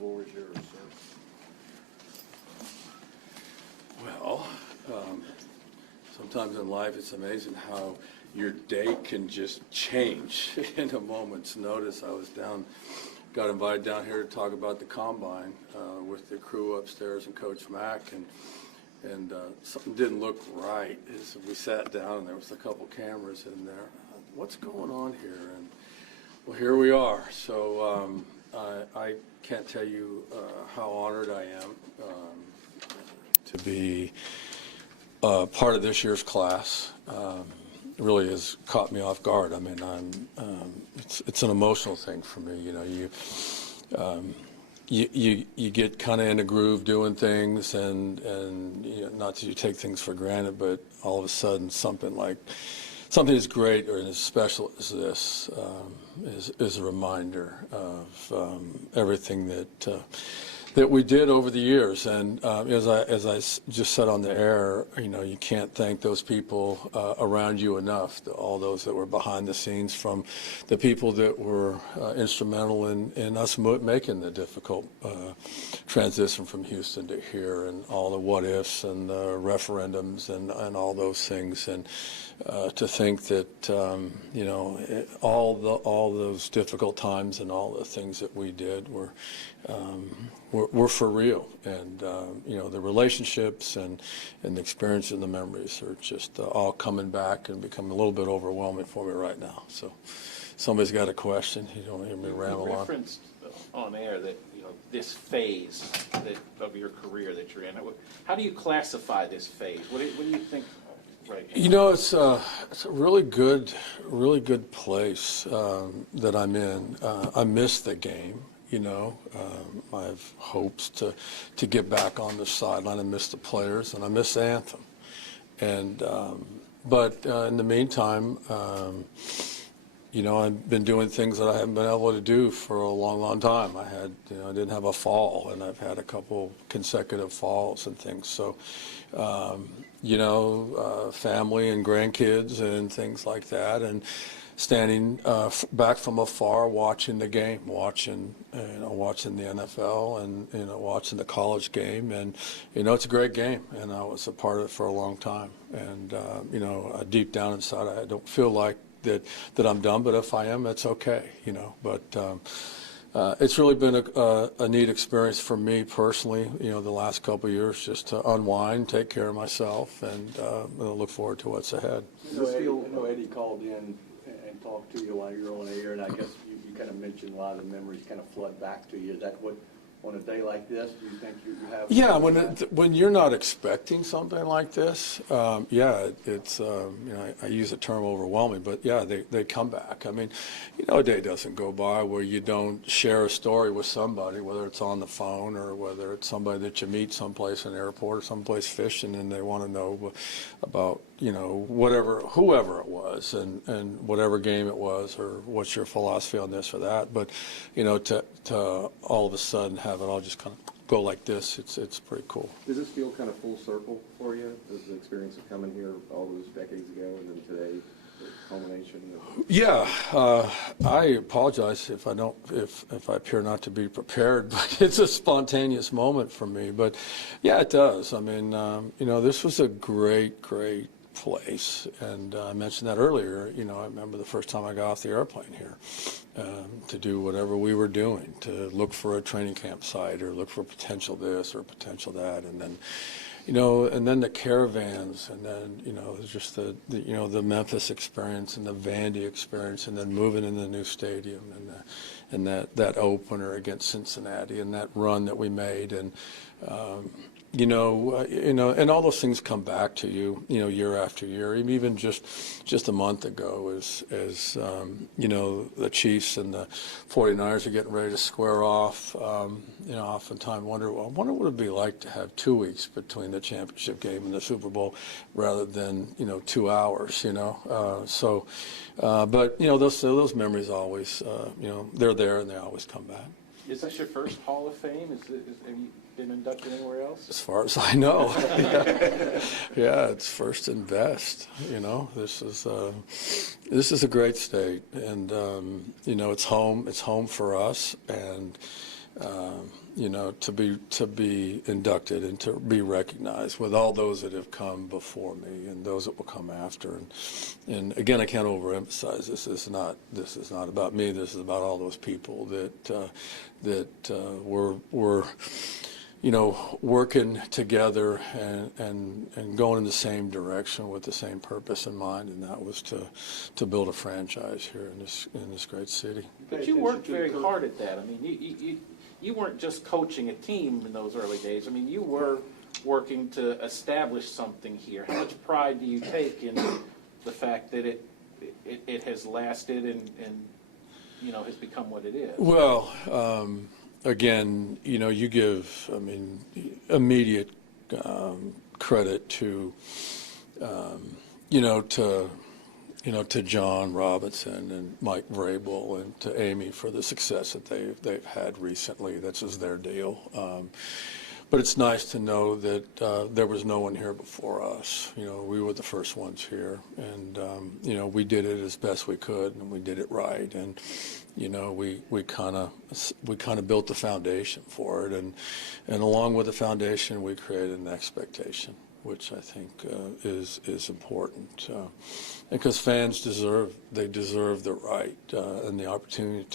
floor is yours, sir. Well, sometimes in life it's amazing how your day can just change in a moment's notice. I was got invited down here to talk about the combine with the crew upstairs and Coach Mack, and something didn't look right. As we sat down and there was a couple cameras in there. What's going on here? And well, here we are. So I can't tell you how honored I am to be part of this year's class. It really has caught me off guard. I mean, it's an emotional thing for me. You know, you get kind of in a groove doing things, and you know, not that you take things for granted, but all of a sudden something as great or as special as this is a reminder of everything that we did over the years. And as I just said on the air, you know, you can't thank those people around you enough, all those that were behind the scenes, from the people that were instrumental in us making the difficult transition from Houston to here, and all the what ifs and the referendums and all those things. And to think that you know, all those difficult times and all the things that we did were for real. And you know, the relationships and the experience and the memories are just all coming back and becoming a little bit overwhelming for me right now. So somebody's got a question. You don't hear me ramble on. You referenced on air that, you know, this phase of your career that you're in. How do you classify this phase? What do you think right now? You know, it's a really good place that I'm in. I miss the game. You know, I have hopes to get back on the sideline. I miss the players, and I miss the anthem. And but in the meantime, you know, I've been doing things that I haven't been able to do for a long time. I didn't have a fall, and I've had a couple consecutive falls and things. So, you know, family and grandkids and things like that, and standing back from afar, watching the game, watching the NFL, and you know, watching the college game. And you know, it's a great game, and I was a part of it for a long time. And you know, deep down inside, I don't feel like that I'm done, but if I am, that's okay, you know. But it's really been a neat experience for me personally, you know, the last couple of years, just to unwind, take care of myself, and look forward to what's ahead. I know Eddie called in and talked to you while you were on air, and I guess you kind of mentioned a lot of the memories kind of flood back to you. Is that what, on a day like this, do you think you have? Yeah, when you're not expecting something like this, yeah, it's you know, I use the term overwhelming, but yeah, they come back. I mean, you know, a day doesn't go by where you don't share a story with somebody, whether it's on the phone or whether it's somebody that you meet someplace in the airport or someplace fishing, and they want to know about, you know, whoever it was, and whatever game it was, or what's your philosophy on this or that. But you know, to all of a sudden have it all just kind of go like this, it's pretty cool. Does this feel kind of full circle for you? Does the experience of coming here all those decades ago and then today, the culmination? Yeah, I apologize if I appear not to be prepared, but it's a spontaneous moment for me. But yeah, it does. I mean, you know, this was a great place, and I mentioned that earlier. You know, I remember the first time I got off the airplane here to do whatever we were doing, to look for a training camp site or look for potential this or potential that, and then, you know, and then the caravans, and then, you know, just the you know, the Memphis experience and the Vandy experience, and then moving in the new stadium, and that opener against Cincinnati, and that run that we made, and you know, and all those things come back to you, you know, year after year. Even just a month ago, as you know, the Chiefs and the 49ers are getting ready to square off. You know, oftentimes wonder what it would be like to have 2 weeks between the championship game and the Super Bowl, rather than, you know, 2 hours. You know, so, but you know, those memories always, you know, they're there and they always come back. Is that your first Hall of Fame? Have you been inducted anywhere else? As far as I know. Yeah, it's first and best. You know, this is a great state, and you know, it's home for us, and to be inducted and to be recognized with all those that have come before me and those that will come after. And again, I can't overemphasize this. This is not about me. This is about all those people that were working together and going in the same direction with the same purpose in mind, and that was to build a franchise here in this great city. But you worked very hard at that. I mean, you weren't just coaching a team in those early days. I mean, you were working to establish something here. How much pride do you take in the fact that it has lasted and has become what it is? Well, again, you give, immediate credit to, to John Robinson and Mike Vrabel and to Amy for the success that they've had recently. That's just their deal. But it's nice to know that there was no one here before us. We were the first ones here, and we did it as best we could, and we did it right. And we kind of built the foundation for it, and along with the foundation, we created an expectation, which I think is important, because fans deserve the right and the opportunity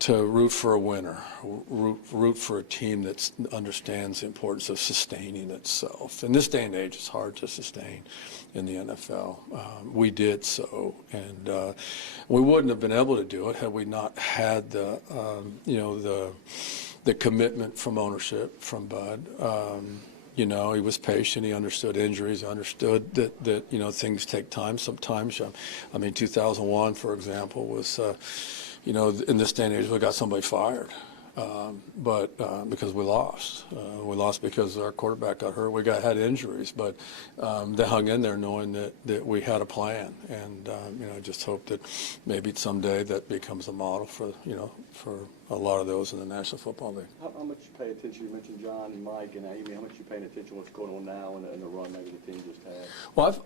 to root for a winner, root for a team that understands the importance of sustaining itself. In this day and age, it's hard to sustain in the NFL. We did so, and we wouldn't have been able to do it had we not had the commitment from ownership, from Bud. He was patient. He understood injuries. Understood that things take time sometimes. 2001, for example, was. In this day and age, we got somebody fired, but because we lost. We lost because our quarterback got hurt. We had injuries, but they hung in there knowing that we had a plan. And I just hope that maybe someday that becomes a model for a lot of those in the National Football League. How much you pay attention? You mentioned John and Mike and Amy. How much you paying attention to what's going on now and the run maybe the team just had? Well,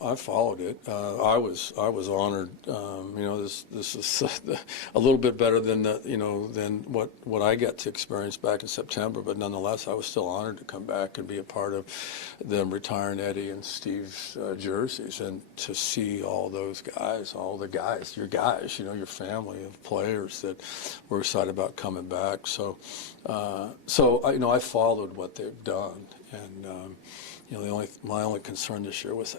I've followed it. I was honored. This is a little bit better than than what I got to experience back in September. But nonetheless, I was still honored to come back and be a part of them retiring Eddie and Steve's jerseys, and to see all those guys, your guys, your family of players that were excited about coming back. So I followed what they've done, and my only concern this year was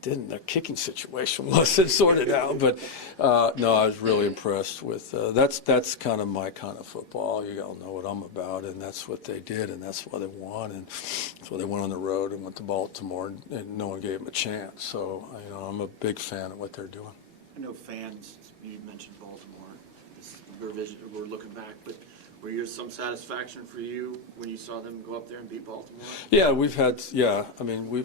their kicking situation wasn't sorted out. But no, I was really impressed with that's kind of my kind of football. You all know what I'm about, and that's what they did, and that's why they won, and that's why they went on the road and went to Baltimore, and no one gave them a chance. So I'm a big fan of what they're doing. I know fans. You mentioned Baltimore. This is the revision. We're looking back, but were there some satisfaction for you when you saw them go up there and beat Baltimore? Yeah, we've had. Yeah, we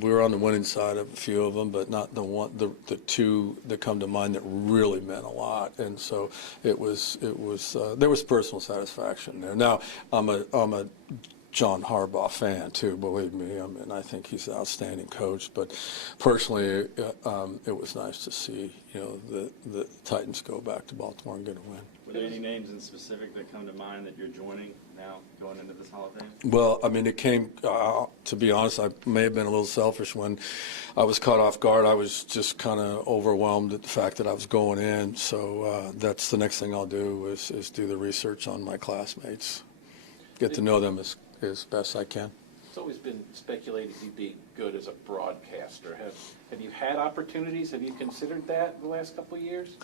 were on the winning side of a few of them, but not the two that come to mind that really meant a lot. And so it was there was personal satisfaction there. Now I'm a John Harbaugh fan too, believe me. I think he's an outstanding coach. But personally, it was nice to see the Titans go back to Baltimore and get a win. Were there any names in specific that come to mind that you're joining now going into this Hall of Fame? Well, it came, to be honest, I may have been a little selfish when I was caught off guard. I was just kind of overwhelmed at the fact that I was going in. So that's the next thing I'll do is do the research on my classmates, get to know them as best I can. It's always been speculated you'd be good as a broadcaster. Have you had opportunities? Have you considered that in the last couple of years?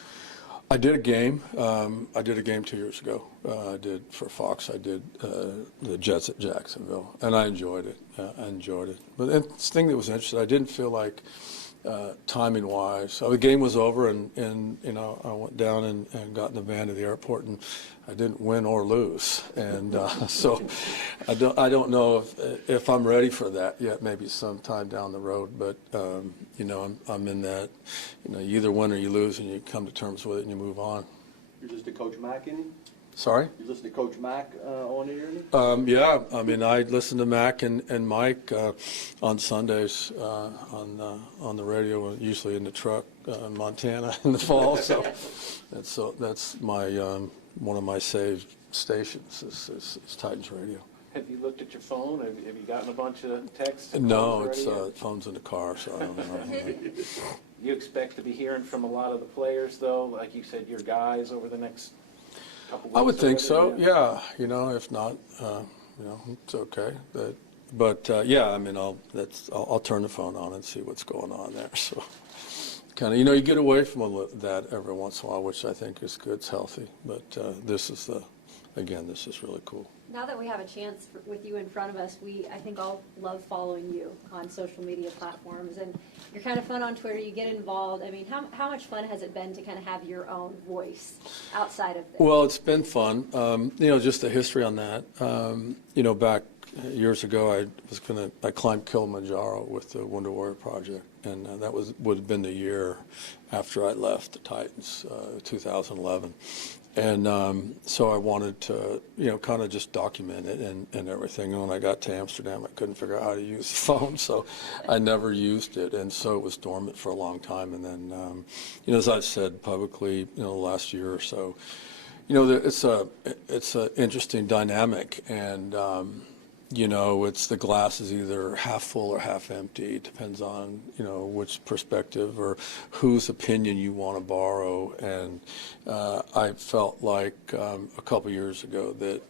I did a game. I did a game 2 years ago. I did for Fox. I did the Jets at Jacksonville, and I enjoyed it. But the thing that was interesting, I didn't feel like timing-wise. So the game was over, and I went down and got in the van to the airport, and I didn't win or lose. And so I don't know if I'm ready for that yet. Maybe sometime down the road. But I'm in that. You either win or you lose, and you come to terms with it and you move on. You're just a Coach Mack, any? Sorry? You listen to Coach Mack on the air? Yeah, I listen to Mac and Mike on Sundays on the radio, usually in the truck in Montana in the fall. So that's my one of my saved stations is Titans Radio. Have you looked at your phone? Have you gotten a bunch of texts? and No, calls it's already yet? phone's in the car, so I don't know. You expect to be hearing from a lot of the players, though, like you said, your guys over the next couple weeks? I would think or whatever? so, yeah. If not, it's okay. But yeah, I mean, I'll turn the phone on and see what's going on there. So kind of, you get away from that every once in a while, which I think is good, it's healthy. But this is really cool. Now that we have a chance with you in front of us, I think all love following you on social media platforms, and you're kind of fun on Twitter. You get involved. I mean, how much fun has it been to kind of have your own voice outside of this? Well, it's been fun. Just the history on that. Back years ago, I climbed Kilimanjaro with the Wonder Warrior Project, and that would have been the year after I left the Titans, 2011. And so I wanted to, kind of just document it and everything. And when I got to Amsterdam, I couldn't figure out how to use the phone, so I never used it. And so it was dormant for a long time. And then, as I've said publicly, the last year or so, it's an interesting dynamic. And, it's the glass is either half full or half empty. It depends on, which perspective or whose opinion you want to borrow. And I felt like a couple years ago that,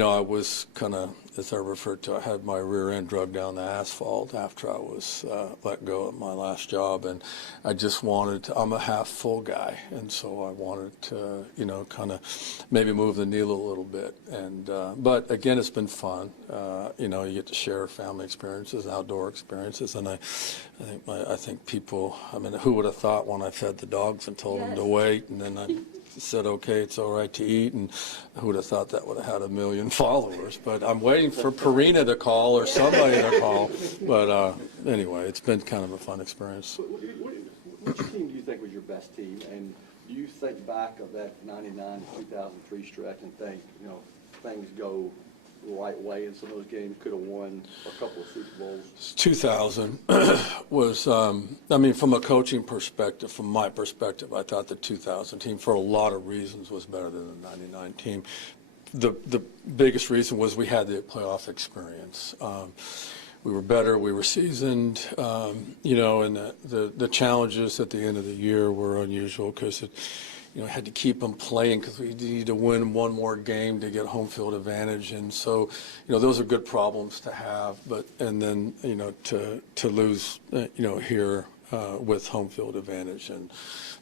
I was kind of, as I referred to, I had my rear end dragged down the asphalt after I was let go at my last job. And I just wanted to, I'm a half full guy. And so I wanted to, kind of maybe move the needle a little bit. And, but again, it's been fun. You get to share family experiences, outdoor experiences. And I think people, I mean, who would have thought when I fed the dogs and told them to wait, and then I said, okay, it's all right to eat, and who would have thought that would have had 1 million followers? But I'm waiting for Purina to call or somebody to call. But anyway, it's been kind of a fun experience. Which team do you think was your best team? And do you think back of that 99 to 2003 stretch and think, things go the right way in some of those games, could have won a couple of Super Bowls? 2000 was, from a coaching perspective, from my perspective, I thought the 2000 team, for a lot of reasons, was better than the 99 team. The biggest reason was we had the playoff experience. We were better, we were seasoned, and the challenges at the end of the year were unusual because had to keep them playing because we needed to win one more game to get home field advantage. And so, those are good problems to have. And then, to lose, here with home field advantage and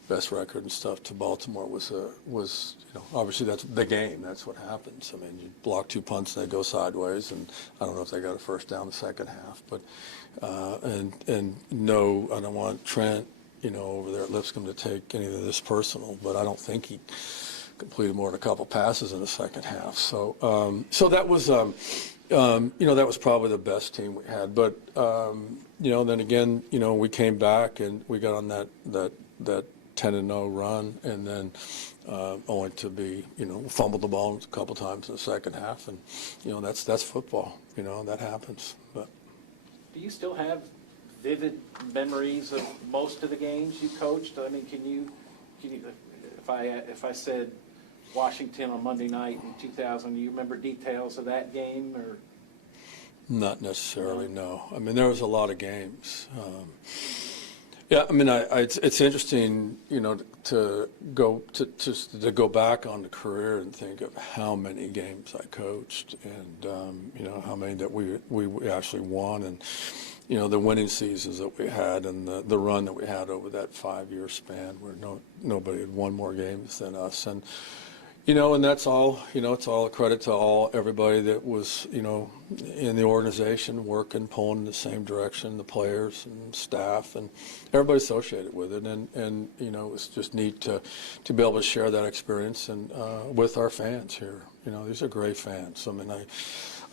best record and stuff to Baltimore was obviously that's the game. That's what happens. I mean, you block 2 punts and they go sideways, and I don't know if they got a first down the second half. But and no, I don't want Trent, over there at Lipscomb to take any of this personal, but I don't think he completed more than a couple passes in the second half. So, that was, that was probably the best team we had. But, then again, we came back and we got on that 10-0 run, and then only to be, fumbled the ball a couple times in the second half, and that's football. That happens. But Do you still have vivid memories of most of the games you coached? I mean, can you if I said Washington on Monday night in 2000, do you remember details of that game or? Not necessarily, no. I mean, there was a lot of games. Yeah, I mean, it's interesting, to go back on the career and think of how many games I coached, and how many that we actually won, and the winning seasons that we had, and the run that we had over that 5-year span where nobody had won more games than us. And and that's all, it's all a credit to everybody that was, in the organization working, pulling in the same direction, the players and staff and everybody associated with it. And it was just neat to be able to share that experience and with our fans here. These are great fans. I mean,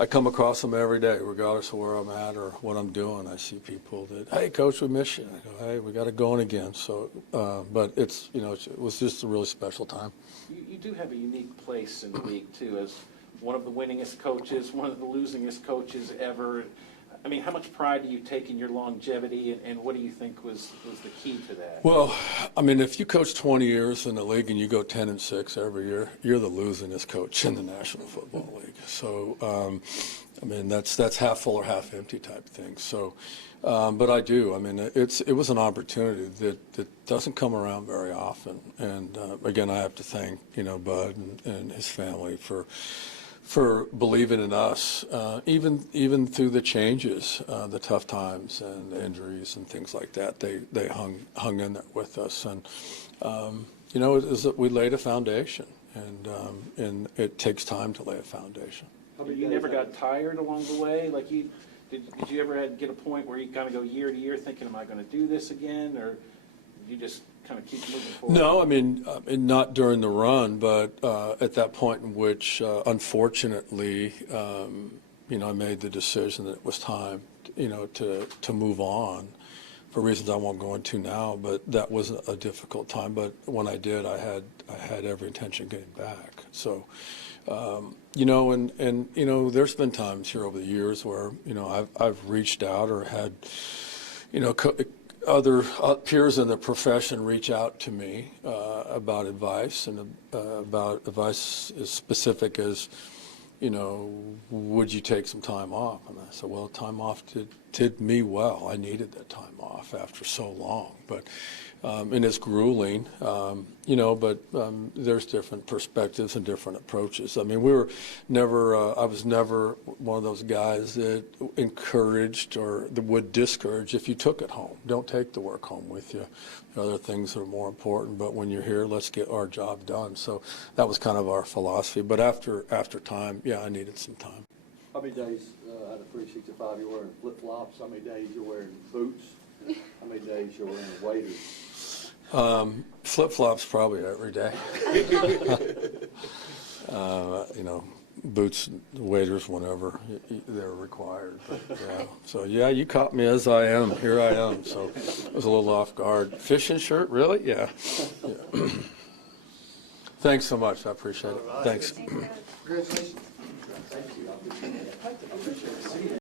I come across them every day, regardless of where I'm at or what I'm doing. I see people that, hey, Coach, we miss you. I go, hey, we got it going again. So, but it's, it was just a really special time. You do have a unique place in the league, too, as one of the winningest coaches, one of the losingest coaches ever. I mean, how much pride do you take in your longevity, and what do you think was the key to that? Well, I mean, if you coach 20 years in the league and you go 10-6 every year, you're the losingest coach in the National Football League. So, I mean, that's half full or half empty type thing. So, but I do. I mean, it was an opportunity that doesn't come around very often. And again, I have to thank Bud and his family for believing in us, even through the changes, the tough times and the injuries and things like that. They hung in there with us, and we laid a foundation, and it takes time to lay a foundation. You never got tired along the way? Like did you ever get a point where you kind of go year to year thinking, am I going to do this again, or did you just kind of keep moving forward? No, I mean, not during the run, but at that point in which, unfortunately, I made the decision that it was time, to move on for reasons I won't go into now. But that was a difficult time. But when I did, I had every intention of getting back. So, there's been times here over the years where I've reached out or had, other peers in the profession reach out to me about advice, and about advice as specific as, would you take some time off? And I said, well, time off did me well. I needed that time off after so long. But and it's grueling, but there's different perspectives and different approaches. I mean, I was never one of those guys that encouraged or that would discourage if you took it home. Don't take the work home with you. There are other things that are more important, but when you're here, let's get our job done. So that was kind of our philosophy. But after time, yeah, I needed some time. How many days out of 365 you're wearing flip-flops? How many days you're wearing boots? How many days you're wearing waders? Flip-flops probably every day. Boots, waders, whenever they're required. But, yeah. So, yeah, you caught me as I am. Here I am. So I was a little off guard. Fishing shirt, really? Yeah. Thanks so much. I appreciate it. Thanks. Thanks, guys. Congratulations.